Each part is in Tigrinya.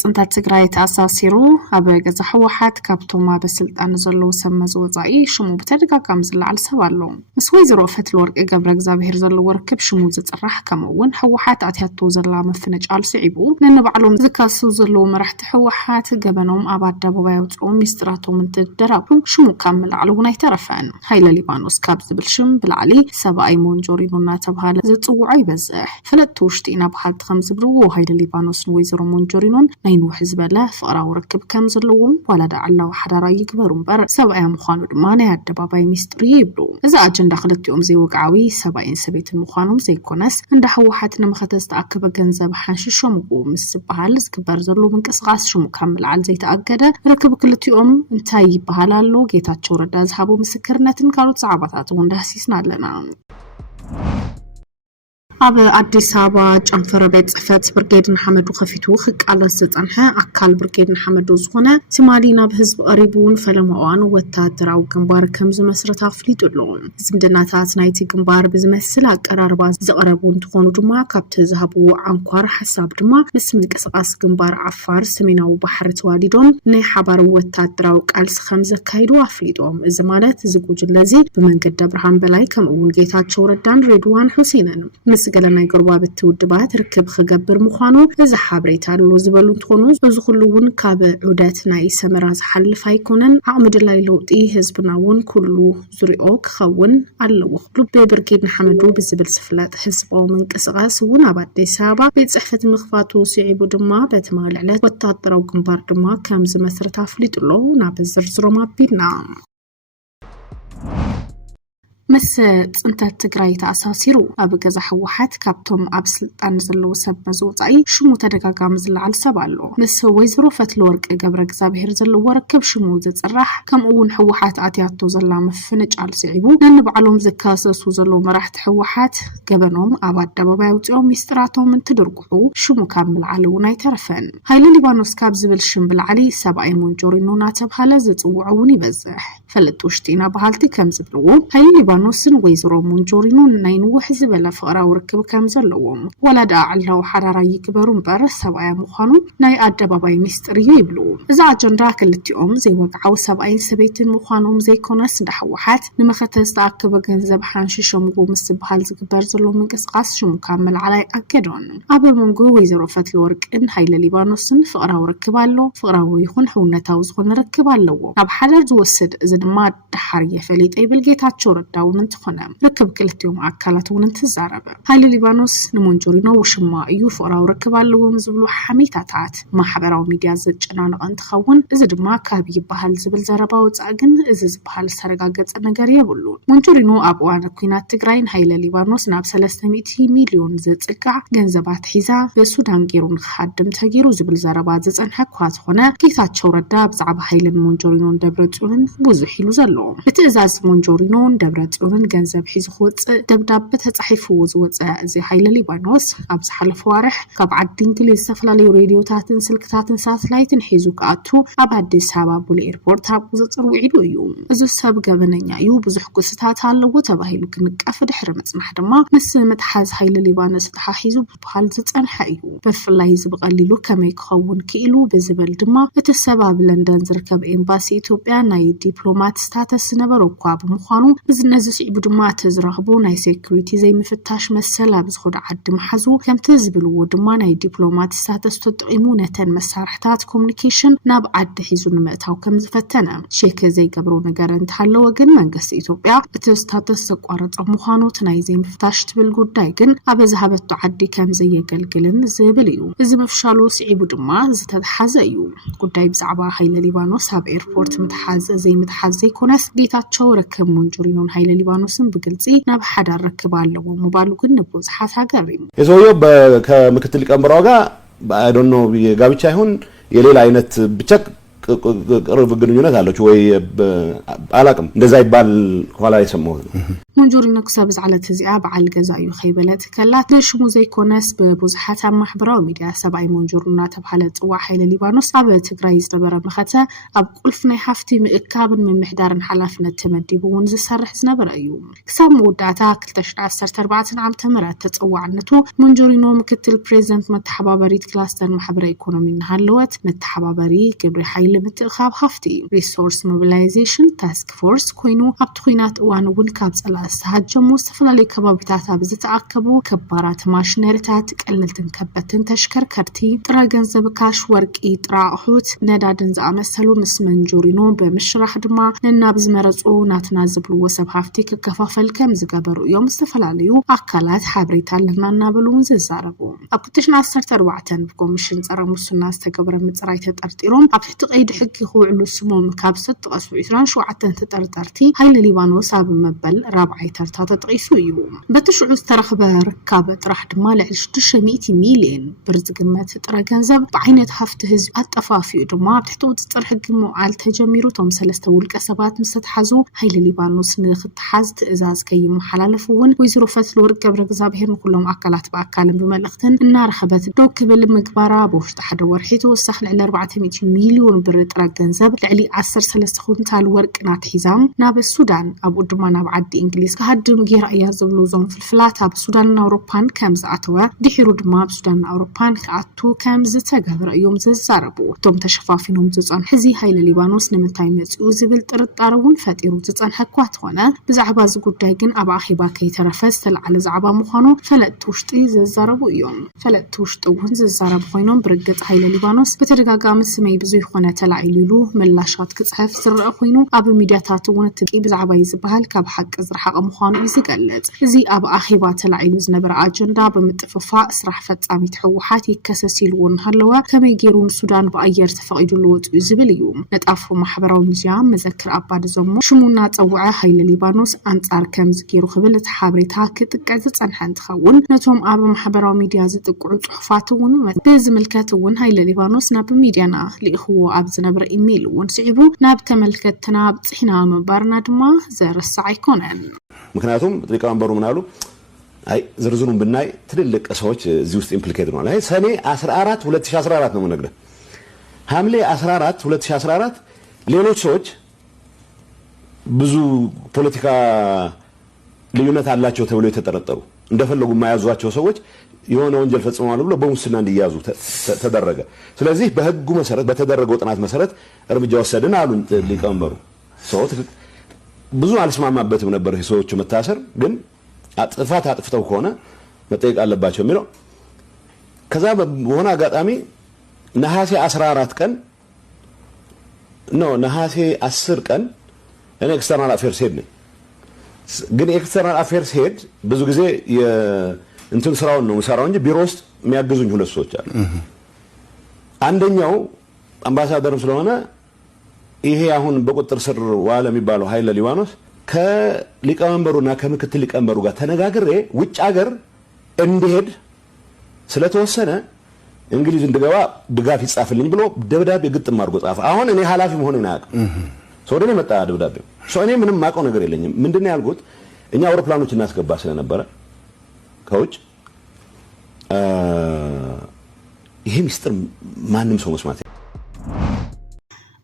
ጽንታት ትግራይ ተኣሳሲሩ ኣብ ገዛ ሕወሓት ካብቶም በስልጣን ዘሎ ሰመዝ ወጻኢ ሽሙ በተደጋጋሚ ዝለዓል ሰብ ኣሎ ምስ ወይዘሮ ፈትለወርቅ ገብረ እግዚአብሔር ዘሎ ወርክብ ሽሙ ዝጽራሕ ከምውን ሕወሓት ኣትያቶ ዘላ መፍነጫል ስዒቡ ነንባዕሎም ዝካሱ ዘሎ መራሕቲ ሕወሓት ገበኖም ኣብ ኣደባባይ ኣውጽኦም ሚስጥራቶም እንትደራቡ ሽሙ ካብ መላዕሉን ኣይተረፈን ሃይለ ሊባኖስ ካብ ዝብል ሽም ብላዕሊ ሰብኣይ ሞንጆሪኖና ተባሃለ ዝጽውዖ ይበዝሕ ፈለጥቱ ውሽጢና ባህልት ከም ዝብልዎ ሃይለ ሊባኖስ ወይዘሮ ሞንጆሪኖን ናይ ንውሕ ዝበለ ፍቅራዊ ርክብ ከም ዘለዎም ወላዳ ዓላው ሓዳራ ይግበሩ እምበር ሰብኣይ ምዃኑ ድማ ናይ ኣደባባይ ሚስጥሪ ይብሉ እዚ ኣጀንዳ ክልቲኦም ዘይወግዓዊ ሰብኣይን ሰበይትን ምዃኖም ዘይኮነስ እንደ ሕወሓት ንምኽተ ዝተኣከበ ገንዘብ ሓንሽሾምዎ ምስ ዝበሃል ዝግበር ዘሎ ምንቅስቓስ ሽሙ ካብ ምልዓል ዘይተኣገደ ርክብ ክልቲኦም እንታይ ይበሃል ኣሎ ጌታቸው ረዳ ዝሃቦ ምስክርነትን ካልኦት ዛዕባታት እውን ዳህሲስና ኣለና ኣብ አዲስ አበባ ጨንፈረ ቤት ጽሕፈት ብርጌድ ንሓመዱ ከፊቱ ክቃለስ ዝጸንሐ ኣካል ብርጌድ ንሓመዱ ዝኾነ ትማሊ ናብ ህዝብ ቀሪቡን ፈለማዋን ወታደራዊ ግንባር ከም ዝመስረት ኣፍሊጡሉ ዝምድናታት ናይቲ ግንባር ብዝመስል ኣቀራርባ ዝቐረቡ እንትኾኑ ድማ ካብቲ ዝሃብዎ አንኳር ሓሳብ ድማ ምስ ምንቅስቓስ ግንባር ዓፋር ሰሜናዊ ባሕሪ ተዋዲዶም ናይ ሓባር ወታደራዊ ቃልሲ ከም ዘካይዱ ኣፍሊጦም እዚ ማለት ዝጉጅለዚ ብመንገድ ብርሃን በላይ ከምኡውን ጌታቸው ረዳን ሬድዋን ሁሴንን ምስ ገለናይ ጎርባብቲ ውድባት ርክብ ክገብር ምዃኑ እዚ ሓበሬታ ኣሎ ዝበሉ እንትኾኑ እዚ ኩሉ እውን ካብ ዑደት ናይ ሰመራ ዝሓልፍ ኣይኮነን ዓቕምድላይ ለውጢ ህዝብና እውን ኩሉ ዙርዮ ክኸውን ኣለዎ ክብሉ ብብርጌድ ንሓመዱ ብዝብል ዝፍለጥ ህዝባዊ ምንቅስቓስ እውን ኣብ ኣዲስ አበባ ቤት ጽሕፈት ምኽፋቱ ስዒቡ ድማ በትማሊ ዕለት ወታደራዊ ግንባር ድማ ከም ዝመስረት ኣፍሊጡሎ ናብ ዝርዝሮም ኣቢልና ምስ ጽንታት ትግራይ ተኣሳሲሩ ኣብ ገዛ ሕወሓት ካብቶም ኣብ ስልጣን ዘለዎ ሰብ መዝወጻኢ ሽሙ ተደጋጋሚ ዝለዓል ሰብ ኣሎ ምስ ወይዘሮ ፈትለወርቅ ገብረ እግዚአብሔር ዘሎ ወርክብ ሽሙ ዝጽራሕ ከምኡውን ሕወሓት ኣትያቶ ዘላ መፍነጫል ስዒቡ ነንባዕሎም ዝካሰሱ ዘሎ መራሕቲ ሕወሓት ገበኖም ኣብ ኣደባባይ ኣውጽኦም ሚስጥራቶም እንትድርግሑ ሽሙ ካብ ምልዓል እውን ኣይተረፈን ሃይለ ሊባኖስ ካብ ዝብል ሽም ብላዕሊ ሰብኣይ ሞንጆሪኖና ተባሃለ ዝጽውዖ እውን ይበዝሕ ፈለጥ ውሽጢና ባህልቲ ከም ዝብልዎ ሃይለ ሊባኖስን ወይዘሮ ሞንጆሪኖ ናይ ንውሕ ዝበለ ፍቅራዊ ርክብ ከም ዘለዎም ወላዳ ዓላው ሓዳራ ይግበሩ እምበር ሰብኣይ ምዃኑ ናይ ኣደባባይ ሚስጥሪ ይብሉ እዚ ኣጀንዳ ክልቲኦም ዘይወግዓው ሰብኣይን ሰበይትን ምዃኖም ዘይኮነስ እንደ ሕወሓት ንምኽተ ዝተኣከበ ገንዘብ ሓንሽሾምዎ ምስ ዝበሃል ዝግበር ዘሎ ምንቅስቓስ ሽሙ ካብ መልዓላይ ኣገዶን ኣብ መንጎ ወይዘሮ ፈትለወርቅን ሃይለ ሊባኖስን ፍቅራዊ ርክብ ኣሎ ፍቅራዊ ይኹን ሕውነታዊ ዝኾነ ርክብ ኣለዎ ናብ ሓዳር ዝወስድ እዚ ድማ ድሓር የፈሊጥ ይብል ጌታቸው ረዳውን እንትኾነ ርክብ ክልቲኦም ኣካላት እውን እንትዛረበ ሃይለ ሊባኖስ ንሞንጆሪኖ ውሽማ እዩ ፍቅራዊ ርክብ ኣለዎም ዝብሉ ሓሜታታት ማሕበራዊ ሚድያ ዘጨናንቕ እንትኸውን እዚ ድማ ካብ ይበሃል ዝብል ዘረባ ወጻእ ግን እዚ ዝበሃል ዝተረጋገፀ ነገር የብሉ ሞንጆሪኖ ኣብ እዋን ኩናት ትግራይን ሃይለ ሊባኖስ ናብ 300 ሚልዮን ዝጽጋዕ ገንዘባት ሒዛ በሱዳን ጌሩ ንኽሓድም ተገይሩ ዝብል ዘረባ ዝጸንሐ እኳ ዝኾነ ጌታቸው ረዳ ብዛዕባ ሃይለን ሞንጆሪኖን ደብረጽዮንን ብዙሕ ኢሉ ዘሎ ብትእዛዝ ሞንጆሪኖን ደብረጽዮንን ገንዘብ ሒዙ ክወፅእ ደብዳቤ ተጻሒፍዎ ዝወፅእ እዚ ሃይለ ሊባኖስ ኣብ ዝሓለፈ ዋርሕ ካብ ዓዲ እንግሊዝ ዝተፈላለዩ ሬድዮታትን ስልክታትን ሳተላይትን ሒዙ ከኣቱ ኣብ ኣዲስ አበባ ቡሊ ኤርፖርት ኣብ ቁፅጥር ውዒሉ እዩ እዚ ሰብ ገበነኛ እዩ ብዙሕ ክስታት ኣለዎ ተባሂሉ ክንቃፍ ድሕሪ መጽናሕ ድማ ምስ መትሓዝ ሃይለ ሊባኖስ ተሓሒዙ ብባህል ዝጸንሐ እዩ ብፍላይ ዝብቐሊሉ ከመይ ክኸውን ክኢሉ ብዝብል ድማ እቲ ሰብ ኣብ ለንደን ዝርከብ ኤምባሲ ኢትዮጵያ ናይ ዲፕሎማት ስታተስ ነበሮ እኳ ብምዃኑ ነዚ ስዒቡ ድማ ተዝራኽቡ ናይ ሴኩሪቲ ዘይምፍታሽ መሰል ኣብ ዝኸዱ ዓዲ መሓዙ ከምቲ ዝብልዎ ድማ ናይ ዲፕሎማት ስታተስ ተጠቒሙ ነተን መሳርሕታት ኮሙኒኬሽን ናብ ዓዲ ሒዙ ንምእታው ከም ዝፈተነ ሸከ ዘይገብሮ ነገር እንተሃለወ ግን መንግስቲ ኢትዮጵያ እቲ ስታተስ ዘቋረፀ ምዃኑ ናይ ዘይምፍታሽ ትብል ጉዳይ ግን ኣብ ዝሃበቱ ዓዲ ከም ዘየገልግልን ዝብል እዩ እዚ መፍሻሉ ስዒቡ ድማ ዝተሓዘ እዩ ጉዳይ ብዛዕባ ሃይለ ሊባኖስ ኣብ ኤርፖርት ምትሓዝ ዘይምትሓዝ ዘይኮነስ ጌታቸው ረክብ ሞንጆሪኖን ሃይለ ሊባኖስን በግልጽ ናብ ሓዳር ረክብ ኣለዎ ምባሉ ግን ንብዙሓት ሃገር እዩ የሰውየው ከምክትል ሊቀመንበሩ ጋር አይ ዶንት ኖ ጋብቻ ይሁን የሌላ አይነት ብቻ ቅርብ ግንኙነት አለች ወይ አላቅም እንደዛ ይባል ኋላ የሰማሁት منجورينا كسب زعلت هزيئة بعل جزايو خيبلت كلات ليش موزي كونس ببوزحات عم محبرة وميديا سبعي منجورنا تبحلت واحد لليبانوس عبد تجريز نبرة مخته أب قلفنا حفتي مكاب من محدار حلفنا التمدي بونز سرح زنبر أيوم كسب مودعتا كلتش عسر تربعة عام تمرت تتوع عنتو منجورينو مكتل بريزنت متحبابريت كلاستر محبرة إيكونومي نهالوت متحبابري كبري حيل متخاب حفتي ريسورس موبيلايزيشن تاسك فورس كوينو أبتخينات وانون كابس استهجموا استفلالي كبابتاتا بزتأكبوا كبارات ماشنيرتات قللتن كبتن تشكركرتي طرا ገንዘብ ካሽ ወርቂ ጥራ እሑት ነዳድን ዝኣመሰሉ ምስ መንጆሪኖ በምሽራህ ድማ ነናብዝ መረጹ ናትና ዝብሉ ወሰብ ሃፍቲ ከከፋፈል ከም ዝገበሩ እዮም ዝተፈላለዩ ኣካላት ሓብሬታ ለናና ብሉን ዝዛረቡ ኣብ 2014 ብኮሚሽን ጸረ ሙስና ዝተገበረ ምጽራይ ተጠርጢሮም ኣብ ትሕቲ ቀይዲ ሕጊ ክውዕሉ ስሞም ካብ ዝተጠቐሱ 27 ተጠርጣርቲ ሃይለ ሊባኖስ ኣብ መበል ራብዓይ ተርታ ተጠቂሱ እዩ በትሽዑ ዝተረኸበ ርካብ ጥራሕ ድማ ልዕሊ 600 ሚልዮን ብር ዝግመት ጥረ ገንዘብ بعينت حفت هزب التفافي دما بتحتوت ترحق معال تجميرو توم سلسته والكسبات مستحزو هاي لليبانوس نخت حزت إزاز كي محلالفون ويزرو فتلور قبر جزابهن كلهم أكلات بأكلم بملختن النار خبت دوك بالمقبرة بوش تحد ورحيته السخن على 400 مليون برد رجنزب لعلي 10 سلسته خون تال ورق نات حزام ناب السودان أبو دمان بعد إنجليز كهد مجير أياز بلوزون في الفلات أب السودان أوروبان كمز عتوا دحيرو دما بالسودان أوروبان كعتو كمز تجبر يوم زاربو توم تشفافينهم تزعن حزي هاي لليبانوس نمتاي مزيو زبل طرطارون فاتيرو تزعن حكوات هنا بزعبا زقوداي جن أبا أخيبا كي ترفز على زعبا مخانو فلت توشتي زاربو يوم فلت توشتون زاربو خينهم برقت هاي لليبانوس بترجع مسمي بزوي خنا تلعيلو ملاشات كتصحف سر خينو أبا ميدياتاتون تبقي بزعبا يزبهال كاب حق إزرحق مخانو يزقلت زي أبا أخيبا تلعيلو زنبر أجندا بمتففاء سرح فت أمي تحوحات يكسسيلون هلوا كما يجيرون السودان بأير تفقيد الوت زبل يوم نتعرفوا محبرة ومزيان مذكر أباد زمو شمونا توعى هاي لليبانوس أنتار كم زكيرو خبلت حابريتها كتقعدت عن حد خون نتوم أبا محبرة وميديا زت قعود صحفاتون بزم الكاتون هاي لليبانوس ناب ميديانا لإخوة أبز نبر إيميل ونسعبو ناب تملكتنا بصحنا مبارنا دما زر السعيكونن مكناتهم طريقة أنبرو منالو أي زرزون بالناي تللك أسوأ زيوست إمبليكيتد ولا هاي سنة 14 ولا 2014 نمونقله حملة 14 ولا 2014 ليلوت سوتش بزو بوليتيكا ليونات على شو تقولي تترتبوا ندفلوا ما يزوجوا سوتش يونا ونجل فتصموا له بمسنا ديازو تدرجة سلازيه بهجوا مسرت بتدرجوا طنات مسرت رمجوا السدنا على اللي كانبروا صوت بزو على اسمع ما بتم نبره سوتش متأثر جن أطفات أطفتو كونه متأكد على باتشو ميلو كذا هنا قطامي نهاسي أسرارات كان نهاسي أسر كان أنا external affairs هيدني جن external affairs هيد بزو جزء أنتم سراون مسراون جي بيروست مياجزون هلا الصوتشال عندنا أمباسادر مسلمانا إيه هون بقول ترسل وعلى ميبالو هاي لليوانوس كليكامبرونا كمكتل ليكامبرو ጋር ተነጋግሬ ውጭ ሀገር እንዲሄድ ስለተወሰነ እንግሊዝ እንደገባ ድጋፍ ይጻፍልኝ ብሎ ደብዳቤ ግጥም አድርጎ ጻፈ አሁን እኔ ሐላፊ መሆኔን አያውቅም ሶደኔ መጣ ደብዳቤ ሶኔ ምንም ማቀው ነገር የለኝም ምንድነው ያልኩት እኛ አውሮፕላኖች እናስገባ ስለነበረ ከውጭ ይሄ ሚስጥር ማንንም ሰው መስማት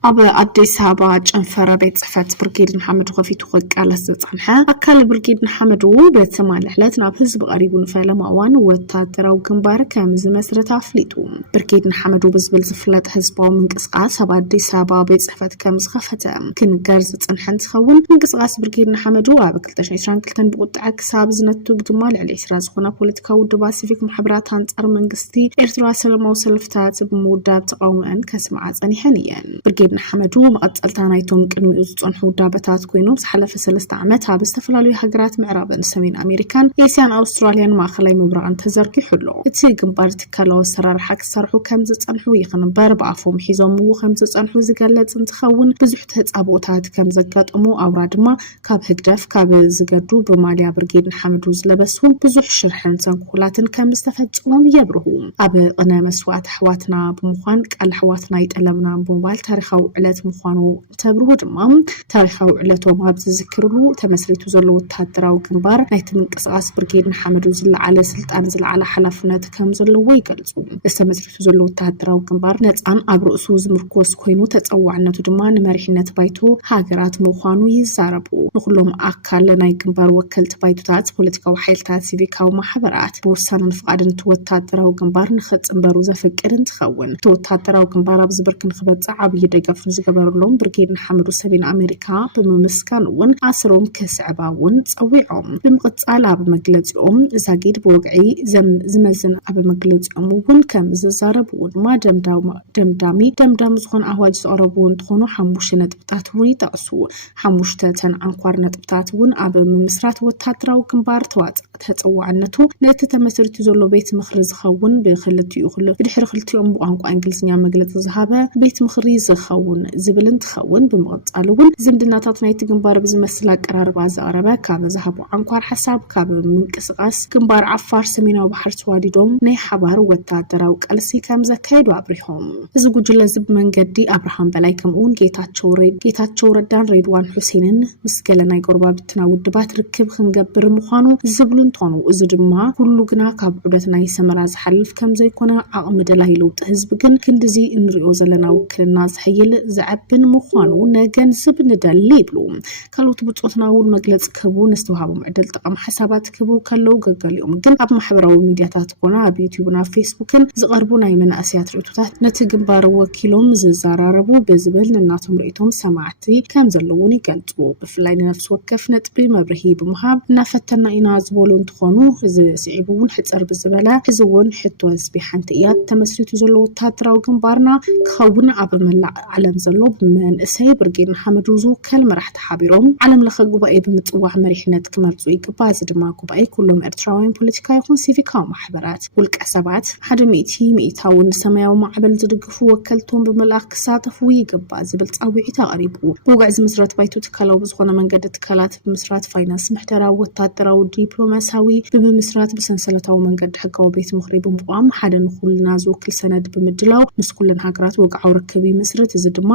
أبا أديس هابا جنفر بيت صفات برقيد محمد خفيت وخلق على السطحنها أكال برقيد محمد وبيت سمال حلاتنا بحزب قريب ونفعل مأوان وتاترا وكمبار كامز مسرة عفليتو برقيد محمد وبزبل زفلات حزبا من قسقاس هابا أديس هابا بيت صفات كامز خفتا كن قارز تنحن تخول من قسقاس برقيد محمد وابكلتش عشران كلتن بقود عكس هابزنتو قدمال على إسراز خونا بوليتكا ودباسي فيك محبرات هانتار من قستي إرتروا سلما وسلفتات بمودات قومأن كسمعات أني حنيا برقيد حمدو مقتلتا نايتهم قدمي صنحو دابتات كوينو بحلف 3 عامات بستفلالو هاجرات معرابن سمين امريكان اسيان اوستراليان ماخلاي مبران تزركي حلو اتي جنبار تكالو سرار حق سرحو كم زصنحو يخنبر بعفوم حيزومو خم زصنحو زغلص انتخون بزح تጻቦታት كم زغاطمو اورادما كاب هدف كاب زغدو بماليا برغيد حمدو زلبسو بزح شرحن تنكولاتن كم استفصمم يبرهو اب قنا مسوات حواتنا بمخان قال حواتنا يطلبنا بموبايل تاريخ ዕለት ምዃኑ ተብርሁ ድማ ታሪኻዊ ዕለቶም ኣብ ዝዝክርሉ ተመስሪቱ ዘሎ ወታደራዊ ግንባር ናይቲ ምንቅስቓስ ብርጌድ ንሓመዱ ዝለዓለ ስልጣን ዝለዓለ ሓላፍነት ከም ዘለዎ ይገልጹ። ተመስሪቱ ዘሎ ወታደራዊ ግንባር ነፃን ኣብ ርእሱ ዝምርኮስ ኮይኑ ተፀዋዕነቱ ድማ ንመሪሕነት ባይቶ ሃገራት ምዃኑ ይዛረቡ። ንኩሎም ኣካል ናይ ግንባር ወከልቲ ባይቶታት ፖለቲካዊ ሓይልታት ሲቪካዊ ማሕበራት ብውሳነን ፍቃድን ወታደራዊ ግንባር ንኽፅንበሩ ዘፈቅድ እንትኸውን ወታደራዊ ግንባር ኣብ ዝብርክ ንኽበፅሕ ዓብዪ ደገፍ ዝገበረሎም ብርጌድ ንሓመዱ ሰሜን ኣሜሪካ ብምምስጋን እውን ኣስሮም ክስዕባ እውን ፀዊዖም። ብምቕፃል ኣብ መግለፂኦም ዛጊድ ብወግዒ ዝመዝን ኣብ መግለፂኦም እውን ከም ዝዛረቡ ድማ ደምዳሚ ዝኾነ ኣዋጅ ዝቐረቡ እንትኾኑ 5 ነጥብታት እውን ይጠቕሱ። 5 ተን አንኳር ነጥብታት እውን ኣብ ምምስራት ወታደራዊ ግንባር ተፀዋዕነቱ ነቲ ተመስሪቱ ዘሎ ቤት ምኽሪ ዝኸውን ብድሕሪ ክልቲኦም ብቋንቋ እንግሊዝኛ መግለፂ ዝሃበ ቤት ምኽሪ ዝኸውን ዝብል እንትኸውን ብምቕፃል እውን ዝምድናታት ናይቲ ግንባር ብዝመስል ኣቀራርባ ዘቕረበ ካብ ዝሃቡ አንኳር ሓሳብ ካብ ምንቅስቓስ ግንባር ዓፋር ሰሜናዊ ባሕሪ ተዋዲዶም ናይ ሓባር ወታደራዊ ቃልሲ ከም ዘካይዱ አብሪሆም። እዚ ጉጅለ ዝብ መንገዲ አብርሃም በላይ ከምኡን ጌታቸው ረዳን ሬድዋን ሁሴንን ምስ ገለ ናይ ጎረባብትና ውድባት ርክብ ክንገብር ምዃኑ ዝብሉ እንትኾኑ እዚ ድማ ኩሉ ግና ካብ ዑደት ናይ ሰመራ ዝሓልፍ ከም ዘይኮነ ዓቕሚ ደላይ ለውጢ ህዝቢ ግን ክንድዚ እንሪኦ ዘለና ውክልና ዝሕይል ዝዓብን ምዃኑ ነገንዝብ ንደሊ ይብሉ። ካልኦት ብፆትና እውን መግለፂ ክህቡ ንዝተዋሃቦም ዕድል ጠቐም ሓሳባት ክህቡ ከለው ገገሊኦም ግን ኣብ ማሕበራዊ ሚድያታት ኮነ ኣብ ዩቲዩብን ኣብ ፌስቡክን ዝቐርቡ ናይ መናእስያት ርእቶታት ነቲ ግንባር ወኪሎም ዝዘራረቡ ብዝብል ንናቶም ርእቶም ሰማዕቲ ከም ዘለውን ይገልጹ። ብፍላይ ንነፍሲ ወከፍ ነጥቢ መብርሂ ብምሃብ እናፈተና ኢና ዝበሉ እንትኾኑ እዚ ስዒቡ እውን ሕፀር ብዝበለ ሕዚ እውን ሕቶ ህዝቢ ሓንቲ እያ ተመስሪቱ ዘሎ ወታደራዊ ግንባርና ክኸውን ኣብ መላእ ዓለም ዘሎ ብመንእሰይ ብርጌድ ንሓመዱ ዝውከል መራሕቲ ሓቢሮም ዓለም ለኸ ጉባኤ ብምፅዋዕ መሪሕነት ክመርፁ ይግባ። እዚ ድማ ጉባኤ ኩሎም ኤርትራውያን ፖለቲካ ይኹን ሲቪካዊ ማሕበራት ውልቀ ሰባት 100% ሰማያዊ ማዕበል ዝድግፉ ወከልቶም ብምልኣክ ክሳተፉ ይግባ ዝብል ፃውዒት ኣቕሪቡ። ብወግዕ ዝምስረት ባይቶ ትካላዊ ብዝኾነ መንገዲ ትካላት ብምስራት ፋይናንስ ምሕደራዊ ወታደራዊ ዲፕሎማሳዊ ብምስራት ብሰንሰለታዊ መንገዲ ሕጋዊ ቤት ምኽሪ ብምቋም ሓደ ንኩልና ዝውክል ሰነድ ብምድላው ምስ ኩለን ሃገራት ወግዓዊ ርክብ ይመስረት። እዚ ድማ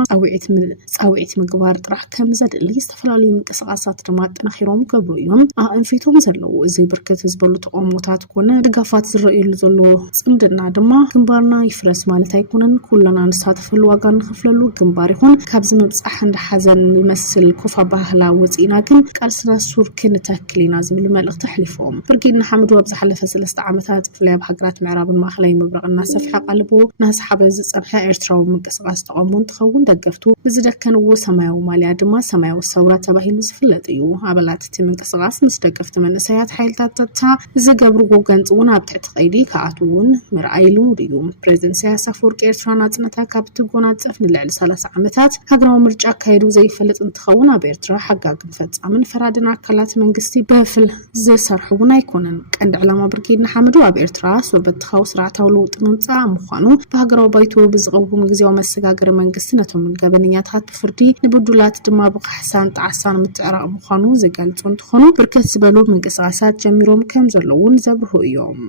ፃውዒት ምግባር ጥራሕ ከም ዘድሊ ዝተፈላለዩ ምንቅስቓሳት ድማ ኣጠናኺሮም ገብሩ እዮም ኣንፊቶም ዘለው። እዚ ብርክት ዝበሉ ተቃውሞታት ኮነ ድጋፋት ዝረኣየሉ ዘሎ ፅምድና ድማ ግንባርና ይፍረስ ማለት ኣይኮነን ኩለና ንሳተፈሉ ዋጋ ንኽፍለሉ ግንባር ይኹን ካብዚ ምብፃሕ እንዳሓዘን ዝመስል ኮፋ ባህላ ወፂና ግን ቃልስና ሱር ክንተክል ኢና ዝብል መልእኽቲ ኣሕሊፎም። ብርጌድ ንሓመዱ ኣብ ዝሓለፈ 3 ዓመታት ብፍላይ ኣብ ሃገራት ምዕራብን ማእኸላይ ምብራቕን እናሰፍሐ ቃልቦ ናስሓበ ዝፀንሐ ኤርትራዊ ምንቅስቓስ ተቃውሞ እንትኸውን ደገፍቱ ብዝደከንዎ ሰማያዊ ማልያ ድማ ሰማያዊ ሰውራ ተባሂሉ ዝፍለጥ እዩ። ኣባላት እቲ ምንቅስቓስ ምስ ደገፍቲ መንእሰያት ሓይልታት ጸጥታ ዝገብርዎ ገንፂ እውን ኣብ ትሕቲ ቀይዲ ከኣትው እውን ምርኣይ ልሙድ እዩ። ፕሬዚደንት ኢሳያስ ኣፈወርቂ ኤርትራ ናጽነታ ካብ ትጎናፀፍ ንልዕሊ 30 ዓመታት ሃገራዊ ምርጫ ካይዱ ዘይፈልጥ እንትኸውን ኣብ ኤርትራ ሓጋግን ፈጻምን ፈራድን ኣካላት መንግስቲ ብፍል ዝሰርሑ እውን ኣይኮነን። ቀንዲ ዕላማ ብርጌድ ንሓመዱ ኣብ ኤርትራ ሶርበትኻዊ ስርዓታዊ ለውጢ ምምፃእ ምዃኑ ብሃገራዊ ባይቶ ብዝቐውም ግዜያዊ መሰጋገሪ መንግስቲ ነቶም ገበነኛታት ብፍርዲ ንብዱላት ድማ ብካሕሳን ጣዓሳን ምትዕራቕ ምዃኑ ዝገልጹ እንትኾኑ ብርክት ዝበሉ ምንቅስቓሳት ጀሚሮም ከም ዘለውን ዘብርሁ እዮም።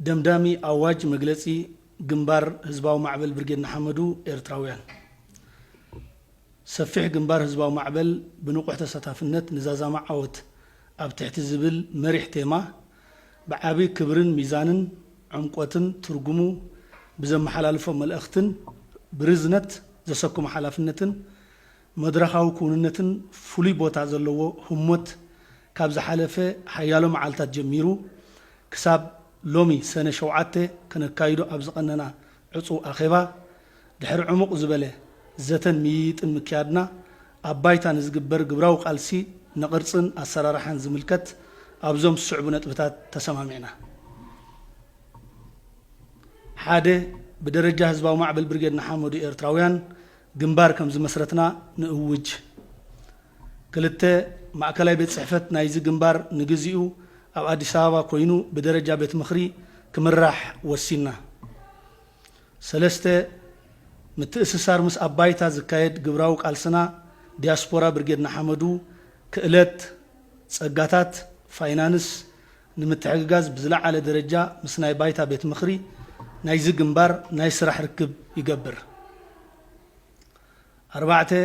ደምዳሚ ኣዋጅ መግለጺ ግንባር ህዝባዊ ማዕበል ብርጌድ ንሓመዱ ኤርትራውያን ሰፊሕ ግንባር ህዝባዊ ማዕበል ብንቁሕ ተሳታፍነት ንዛዛማ ዓወት ኣብ ትሕቲ ዝብል መሪሕ ቴማ ብዓቢ ክብርን ሚዛንን ዕምቆትን ትርጉሙ ብዘመሓላልፎ መልእኽትን ብርዝነት ዘሰኩም ሓላፍነትን መድረኻዊ ክውንነትን ፍሉይ ቦታ ዘለዎ ህሞት ካብ ዝሓለፈ ሓያሎ መዓልታት ጀሚሩ ክሳብ ሎሚ ሰነ 7 ከነካይዶ ኣብ ዝቐነና ዕፁብ ኣኼባ ድሕሪ ዕሙቕ ዝበለ ዘተን ሚይጥን ምክያድና ኣብ ባይታ ንዝግበር ግብራዊ ቃልሲ ንቕርፅን ኣሰራርሓን ዝምልከት ኣብዞም ዝስዕቡ ነጥብታት ተሰማሚዕና። ሓደ ብደረጃ ህዝባዊ ማዕበል ብርጌድ ንሓመዱ ኤርትራውያን ግንባር ከም ዝመስረትና ንእውጅ። 2 ማእከላይ ቤት ጽሕፈት ናይዚ ግንባር ንግዚኡ ኣብ ኣዲስ ኣበባ ኮይኑ ብደረጃ ቤት ምኽሪ ክምራሕ ወሲና። 3 ምትእስሳር ምስ ኣባይታ ዝካየድ ግብራዊ ቃልስና ዲያስፖራ ብርጌድ ንሓመዱ ክእለት ጸጋታት ፋይናንስ ንምትሕግጋዝ ብዝለዓለ ደረጃ ምስ ናይ ባይታ ቤት ምኽሪ ናይዚ ግንባር ናይ ስራሕ ርክብ ይገብር። 4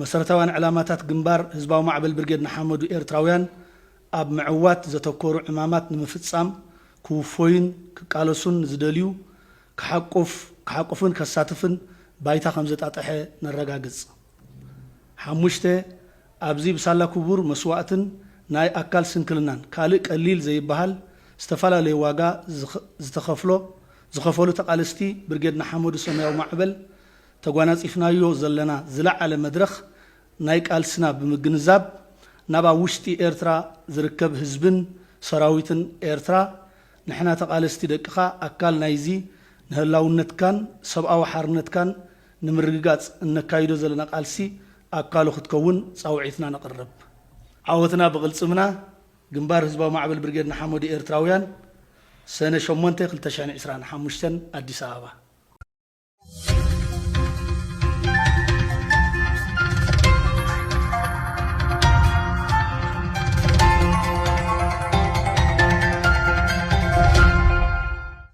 መሰረታውያን ዕላማታት ግንባር ህዝባዊ ማዕበል ብርጌድ ንሓመዱ ኤርትራውያን ኣብ ምዕዋት ዘተኮሩ ዕማማት ንምፍጻም ክውፎይን ክቃለሱን ዝደልዩ ክሓቁፍን ከሳትፍን ባይታ ከም ዘጣጠሐ ነረጋግጽ 5 ኣብዚ ብሳላ ክቡር መስዋዕትን ናይ ኣካል ስንክልናን ካልእ ቀሊል ዘይበሃል ዝተፈላለዩ ዋጋ ዝኸፈሉ ተቃለስቲ ብርጌድ ንሓመዱ ሰማያዊ ማዕበል ተጓናጺፍናዮ ዘለና ዝለዓለ መድረኽ ናይ ቃልስና ብምግንዛብ ናባ ውሽጢ ኤርትራ ዝርከብ ህዝብን ሰራዊትን ኤርትራ ንሕና ተቃለስቲ ደቅኻ ኣካል ናይዚ ንህላውነትካን ሰብኣዊ ሓርነትካን ንምርግጋጽ እነካይዶ ዘለና ቃልሲ ኣካሉ ክትከውን ጻውዒትና ነቕርብ ዓወትና ብቕልጽምና ግንባር ህዝባዊ ማዕበል ብርጌድ ንሓመዱ ኤርትራውያን ሰነ 8 2025 አዲስ አበባ